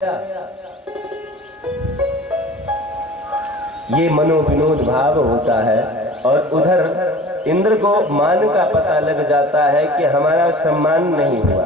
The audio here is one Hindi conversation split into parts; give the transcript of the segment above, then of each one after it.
ये मनोविनोद भाव होता है। और उधर इंद्र को मान का पता लग जाता है कि हमारा सम्मान नहीं हुआ,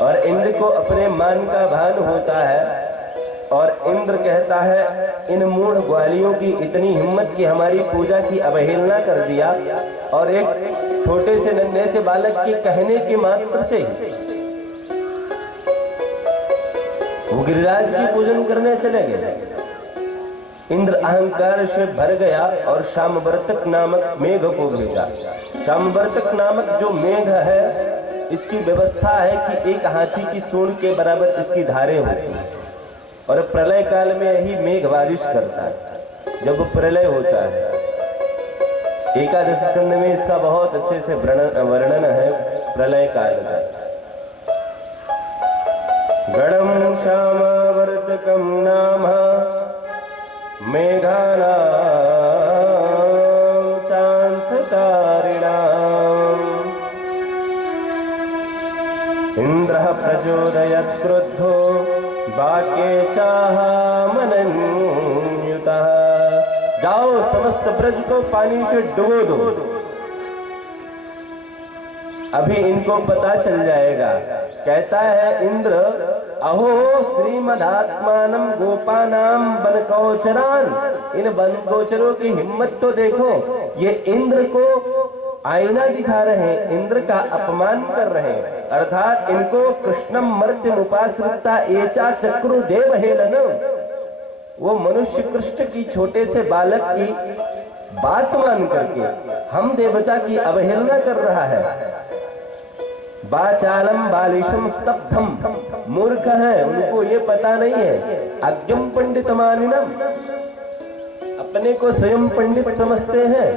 और इंद्र को अपने मान का भान होता है। और इंद्र कहता है, इन मूढ़ ग्वालियों की इतनी हिम्मत कि हमारी पूजा की अवहेलना कर दिया, और एक छोटे से नन्हे से बालक के कहने के मात्र से वो गिरिराज की पूजन करने चले गए। इंद्र अहंकार से भर गया और शामवर्तक नामक मेघ को भेजा। शामवर्तक नामक जो मेघ है, इसकी व्यवस्था है कि एक हाथी की सूंड के बराबर इसकी धारें होती हैं, और प्रलय काल में यही मेघ बारिश करता है जब प्रलय होता है। एकादश स्कंद में इसका बहुत अच्छे से वर्णन है प्रलय काल का। गणम शामवर्तकम नाम मेघानां चान्तकारिणाम् इंद्रः प्रचोदयत् क्रुद्धो वाक्ये चाहमनन्युतः। जाओ समस्त ब्रज को पानी से डुबो दो, अभी इनको पता चल जाएगा। कहता है इंद्र, अहो श्रीमदात्मानं गोपानां वनगोचरान, इन वनगोचरों की हिम्मत तो देखो। ये इंद्र को आईना दिखा रहे हैं, इंद्र का अपमान कर रहे हैं, अर्थात इनको कृष्णम मर्त्यम उपाश्रिता एचा चक्रु देव हेलनम, वो मनुष्य कृष्ण की छोटे से बालक की बात मान करके हम देवता की अवहेलना कर रहा है। बाचालम बालिशम स्तब्धम, मूर्ख है, उनको ये पता नहीं है। अज्ञम पंडित मानिनम, अपने को स्वयं पंडित समझते हैं।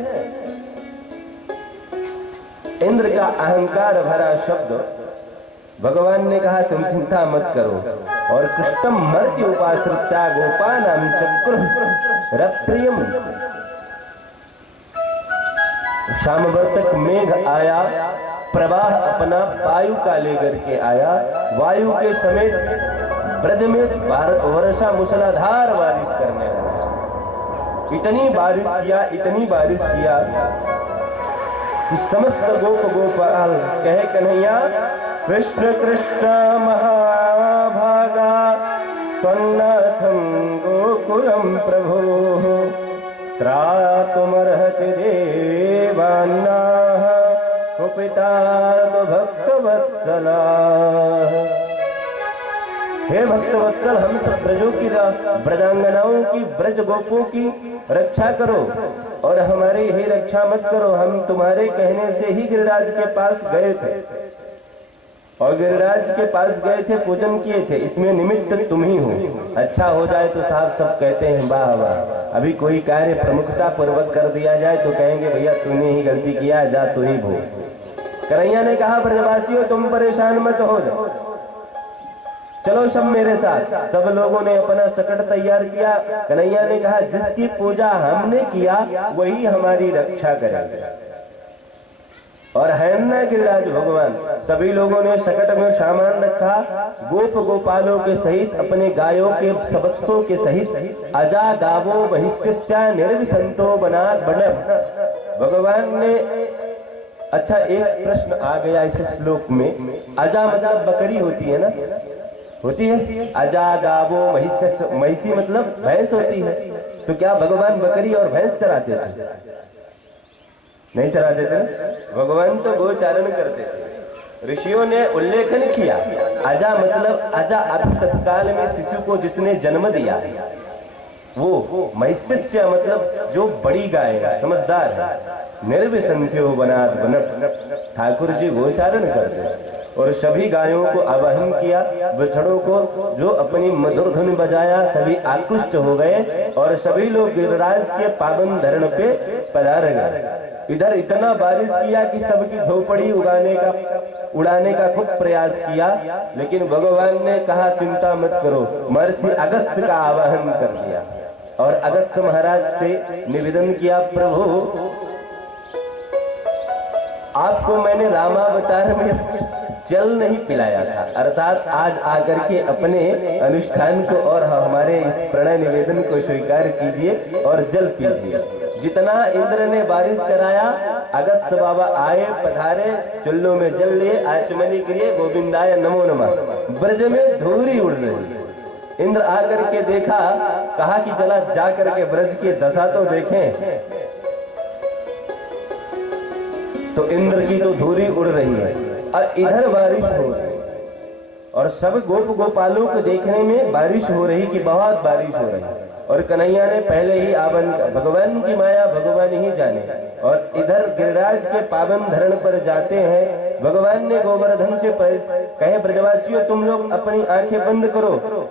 इंद्र का अहंकार भरा शब्द, भगवान ने कहा तुम चिंता मत करो। और कृष्णम मर्त्य उपाश्रित्या गोपानां चक्रुः रप्रियम। शामवर्तक मेघ आया, प्रवाह अपना वायु का लेकर के आया। वायु के समेत ब्रज में वर्षा मूसलाधार बारिश करने लगा। इतनी बारिश किया कि समस्त गोप गोपाल कहे, कन्हैया कृष्ण कृष्ण महाभागा त्वन्नाथं गोकुलं प्रभो त्रातुमर्हति देवान्नाः कुपिता भक्तवत्सला। हे भक्तवत्सल, हम सब ब्रजों की ब्रजांगनाओं की, ब्रज गोपों की रक्षा करो, और हमारी ही रक्षा मत करो। हम तुम्हारे कहने से ही गिरिराज के पास गए थे, और गिरिराज के पास गए थे, पूजन किए थे, इसमें निमित्त तुम ही हो। अच्छा हो जाए तो साहब सब कहते हैं वाह वाह। अभी कोई कार्य प्रमुखता पूर्वक कर दिया जाए तो कहेंगे भैया तूने ही गलती किया, जा तू ही भोग। कन्हैया ने कहा, ब्रजवासियों तुम परेशान मत हो जाओ, चलो सब मेरे साथ। सब लोगों ने अपना सकट तैयार किया। कन्हैया ने कहा, जिसकी पूजा हमने किया वही हमारी रक्षा करेगा। और है ना गिरिराज भगवान, सभी लोगों ने सकट में सामान रखा। गोप गोपालों के सहित, अपने गायों के सबत्सों के सहित, अजा गावो महिष्यस्या निर्विसंतो बनात बन। भगवान ने, अच्छा एक प्रश्न आ गया इस श्लोक में। अजा मतलब बकरी होती है ना, होती है। अजा गावो महिष्य, महिषी मतलब भैंस होती है। तो क्या भगवान बकरी और भैंस चराते थे? नहीं चराते थे। भगवान तो गोचारण करते थे। ऋषियों ने उल्लेखन किया, अजा मतलब, अजा अभी तत्काल में शिशु को जिसने जन्म दिया वो। महिष्य मतलब जो बड़ी गाय है, समझदार है। निर्विसंख्यो बनात बनट, ठाकुर जी गोचारण करते। और सभी गायों को आवाहन किया, बछड़ों को जो अपनी मधुर धुन बजाया, सभी आकृष्ट हो गए, और सभी लोग गिरिराज के पावन धरण पे पधार गए। इधर इतना बारिश किया कि सबकी झोपड़ी उड़ाने का खूब प्रयास किया, लेकिन भगवान ने कहा चिंता मत करो। महर्षि अगस्त्य का आवाहन कर दिया, और अगस्त्य महाराज से निवेदन किया, प्रभु आपको मैंने रामावतार में जल नहीं पिलाया था। अर्थात आज आकर के अपने अनुष्ठान को और हमारे इस प्रणय निवेदन को स्वीकार कीजिए और जल पीजिए। जितना इंद्र ने बारिश कराया, अगस्त बाबा आए, पधारे, चुल्लों में जल लिए, आचमनी करिए, गोविंदाय नमो नमः। ब्रज में धूरी उड़ रही। इंद्र आकर के देखा, कहा कि चला जा करके ब्रज की दशा तो देखें। तो इंद्र की तो धूरी उड़ रही है और इधर बारिश हो रही है, और सब गोप गोपालों को देखने में बारिश हो रही कि बहुत बारिश हो रही है। और कन्हैया ने पहले ही भगवान की माया भगवान ही जाने। और इधर गिरिराज के पावन धरण पर जाते हैं, भगवान ने गोवर्धन से कहे, ब्रजवासियों तुम लोग अपनी आंखें बंद करो।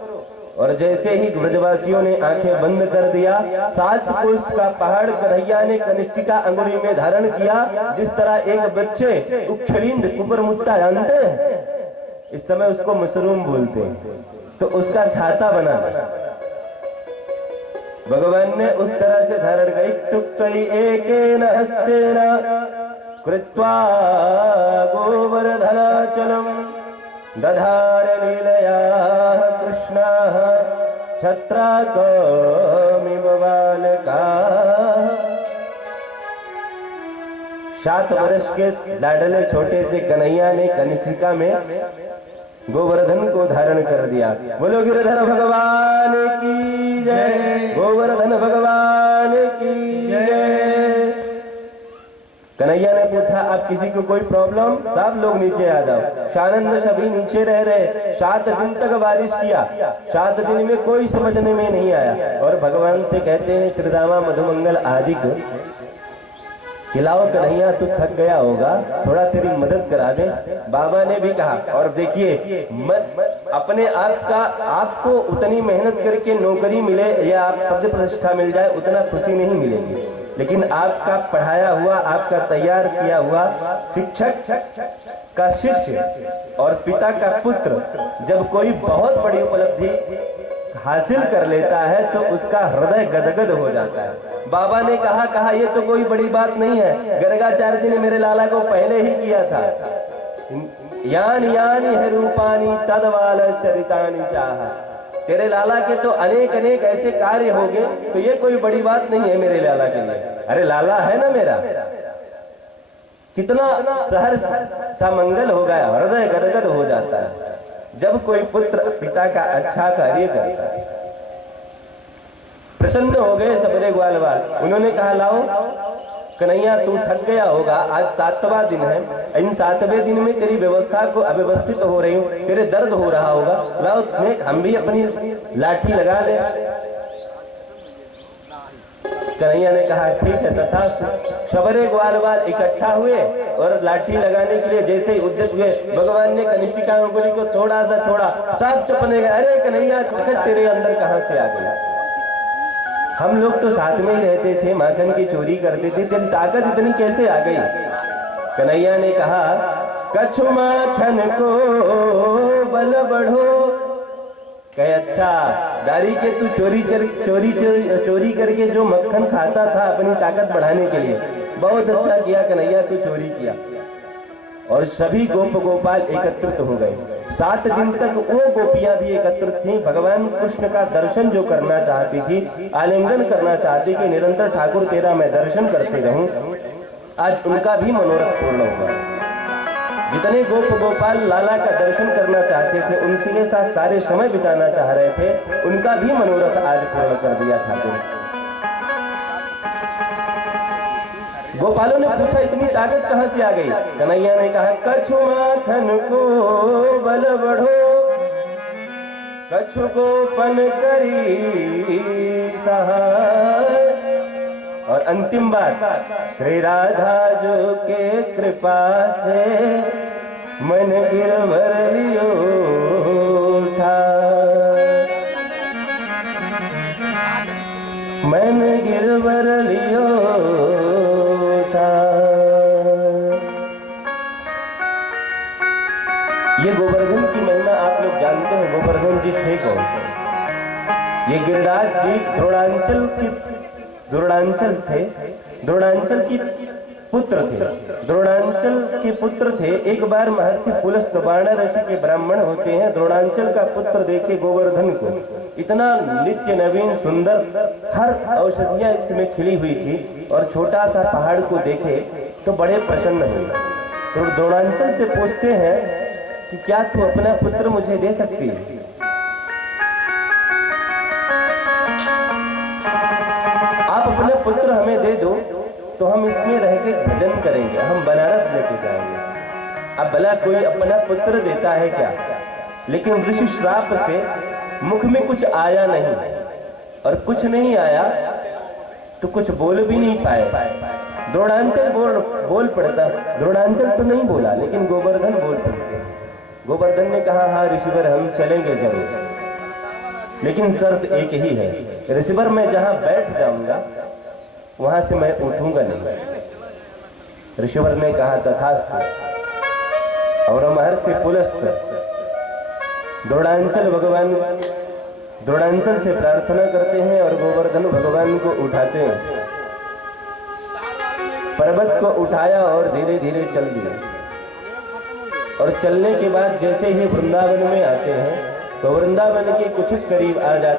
और जैसे ही ब्रजवासियों ने आंखें बंद कर दिया, 7 कोस का पहाड़ कन्हैया ने कनिष्ठिका अंगुली में धारण किया। जिस तरह एक बच्चे उच्छलिंद कुपर मुत्ता जानते हैं, इस समय उसको मशरूम बोलते हैं, तो उसका छाता बना भगवान ने उस तरह से धारण करी। टुक्कई एकेन हस्तेन कृत्वा गोवर्धनाचलम दधार लीलया कृष्णः छत्राकमिव बालकाः। 7 वर्ष के लाडले छोटे से कन्हैया ने कनिष्ठिका में गोवर्धन को धारण कर दिया। बोलो गिरधर भगवान की जय, गोवर्धन भगवान की जय। कन्हैया ने पूछा, आप किसी को कोई प्रॉब्लम? सब लोग नीचे आ जाओ। शानंद सभी नीचे रह रहे। 7 दिन तक बारिश किया, 7 दिन में कोई समझने में नहीं आया। और भगवान से कहते हैं, श्रीदामा मधुमंगल आदि को खिलाओ, कन्हैया तू थक गया होगा, थोड़ा तेरी मदद करा दे। बाबा ने भी कहा। और देखिए, अपने आपको उतनी मेहनत करके नौकरी मिले या आप पद प्रतिष्ठा मिल जाए, उतना खुशी नहीं मिलेगी। लेकिन आपका पढ़ाया हुआ, आपका तैयार किया हुआ शिक्षक का शिष्य और पिता का पुत्र जब कोई बहुत बड़ी उपलब्धि हासिल कर लेता है तो उसका हृदय गदगद हो जाता है। बाबा ने कहा ये तो कोई बड़ी बात नहीं है, गर्गाचार्य जी ने मेरे लाला को पहले ही किया था। यानी यानी है रूपानी तदवाल चरितानी चाहा। तेरे लाला के तो अनेक अनेक ऐसे कार्य हो गए, तो ये कोई बड़ी बात नहीं है मेरे लाला के लिए। अरे लाला है ना मेरा, कितना सहर्ष सा मंगल हो गया, हृदय गदगद हो जाता है जब कोई पुत्र पिता का अच्छा कार्य करता है। प्रसन्न हो गए सबरे ग्वालवाल। उन्होंने कहा, लाओ कन्हैया तू थक गया होगा, आज 7वां दिन है, इन 7वें दिन में तेरी व्यवस्था को अव्यवस्थित हो रही हूँ, तेरे दर्द हो रहा होगा, लाओ हम भी अपनी लाठी लगा ले। कन्हैया ने कहा, ठीक है। तथा सबरे ग्वालवाल इकट्ठा हुए और लाठी लगाने के लिए जैसे ही उद्यत हुए, भगवान ने कनिष्ठिका अंगुली को थोड़ा सा छोड़ा, सब चुपने गए। अरे कन्हैया तेरे अंदर कहां से आ गया? हम लोग तो साथ में ही रहते थे, माखन की चोरी करते थे, तेरी ताकत इतनी कैसे आ गई? कन्हैया ने कहा, कछु माखन को बल बढ़ो। कहे, अच्छा दारी के तू चोरी करके जो मक्खन खाता था अपनी ताकत बढ़ाने के लिए, बहुत अच्छा किया कन्हैया, तू चोरी किया। और सभी गोप गोपाल एकत्रित हो गए। 7 दिन तक वो गोपियां भी एकत्रित थीं। भगवान कृष्ण का दर्शन जो करना चाहती थी, आलिंगन करना चाहती कि निरंतर ठाकुर तेरा मैं दर्शन करते रहूं, आज उनका भी मनोरथ पूर्ण हुआ। जितने गोप गोपाल लाला का दर्शन करना चाहते थे, उनके साथ सारे समय बिताना चाह रहे थे, उनका भी मनोरथ आज पूर्ण कर दिया ठाकुर। गोपालों ने पूछा, इतनी ताकत कहां से आ गई? कन्हैया ने कहा, कछु माखन को बल बढ़ो, कछु गोपन करी सहाय। और अंतिम बात, श्री राधा जो के कृपा से मन गिरवर लियो ठाय, मन गिरवर लियो ठाय। ये गोवर्धन की महिमा आप लोग जानते हैं। गोवर्धन जी थे कौन? ये गिरिराज जी द्रोणांचल थे। द्रोणांचल की पुत्र थे, द्रोणांचल के पुत्र थे। एक बार महर्षि पुलस्त वानर ऋषि के ब्राह्मण होते हैं, द्रोणांचल का पुत्र देखे गोवर्धन को, इतना नित्य नवीन सुंदर, हर औषधियां इसमें खिली हुई थी, और छोटा सा पहाड़ को देखे तो बड़े प्रसन्न हुए। तो द्रोणांचल से पूछते हैं कि क्या तू अपना पुत्र मुझे दे सकती है? आप अपना पुत्र हमें दे दो तो हम इसमें रह के भजन करेंगे, हम बनारस लेके जाएंगे। अब भला कोई अपना पुत्र देता है क्या? लेकिन ऋषि श्राप से मुख में कुछ आया नहीं, और कुछ नहीं आया तो कुछ बोल भी नहीं पाए। द्रोणांचल बोल पड़ता, द्रोणांचल तो नहीं बोला, लेकिन गोवर्धन बोल पड़ते। गोवर्धन ने कहा, हाँ ऋषिवर हम चलेंगे जरूर, लेकिन शर्त एक ही है, ऋषिवर मैं जहां बैठ जाऊंगा वहां से मैं उठूंगा नहीं। ऋषिवर ने कहा तथास्तु। और महर्षि पुलस्त द्रोणांचल से प्रार्थना करते हैं और गोवर्धन भगवान को उठाते हैं। पर्वत को उठाया और धीरे धीरे चल दिया, और चलने के बाद जैसे ही वृंदावन में आते हैं तो वृंदावन के कुछ करीब आ जाते